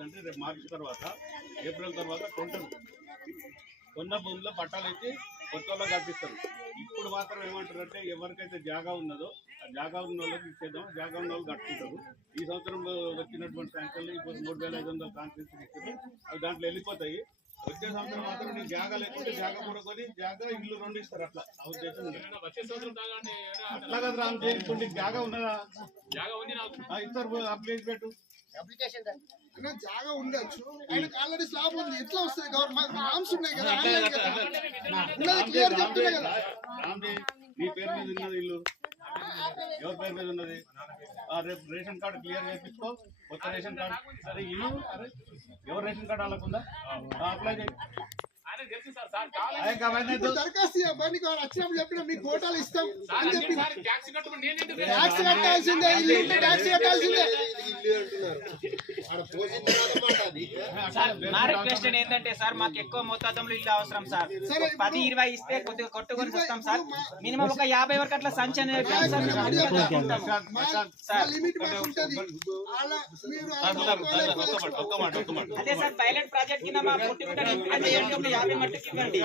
చేస్తుందంటే రేపు మార్చి తర్వాత ఏప్రిల్ తర్వాత కొన్న భూమిలో పట్టాలు ఇచ్చి కొత్తలో కట్టిస్తారు. ఇప్పుడు మాత్రం ఏమంటారంటే ఎవరికైతే జాగా ఉన్నదో ఆ జాగా ఉన్న వాళ్ళకి ఇచ్చేద్దాం, జాగా ఉన్న వాళ్ళు కట్టుకుంటారు. ఈ సంవత్సరం వచ్చినటువంటి శాంక్షన్లు ఇప్పుడు 3,500 కాన్స్టిట్యూషన్ ఇచ్చారు, అవి దాంట్లో వెళ్ళిపోతాయి. వచ్చే సంవత్సరం మాత్రం నీకు జాగా లేకుంటే జాగా కూడా కొని జాగా ఇల్లు 2 ఇస్తారు. అట్లా ఆ ఉద్దేశం అట్లా కదా రామ్ చేయకుండా జాగా ఉన్నదా ఇస్తారు. అప్లై పెట్టు జాగా ఉండొచ్చు, ఆయనకు ఆల్రెడీ స్లాబ్ ఉంది. ఎట్లా వస్తుంది గవర్నమెంట్ నామ్స్ ఉన్నాయి కదా, క్లియర్ చెప్తున్నాయి కదా. నీ పేరు మీద ఉన్నది ఇల్లు, ఎవరి పేరు మీద ఉన్నది? రేపు రేషన్ కార్డు క్లియర్ చేయించుకో, కొత్త రేషన్ కార్డు. అరే ఇల్లు అరే ఎవరు రేషన్ కార్డు వాళ్ళకుందా అప్లై చేయి. దరఖాస్తు వచ్చినప్పుడు చెప్పిన మీకు కోటాలు ఇస్తాం అని చెప్పి ట్యాక్స్ కట్టాల్సిందే, ఇల్లు ఉంటే ట్యాక్స్ కట్టాల్సిందే. నా రిక్వెస్ట్ ఏంటంటే సార్ మాకు ఎక్కువ మోతాదంలో ఇల్లు అవసరం సార్. 10-20 ఇస్తే కొద్దిగా కొట్టుకొని వస్తాం సార్. మినిమం ఒక 50 వరకు అట్లా సంచి అనేది అదే సార్ పైలట్ ప్రాజెక్ట్ కింద మా పుట్టి 50 మట్టుకు ఇవ్వండి.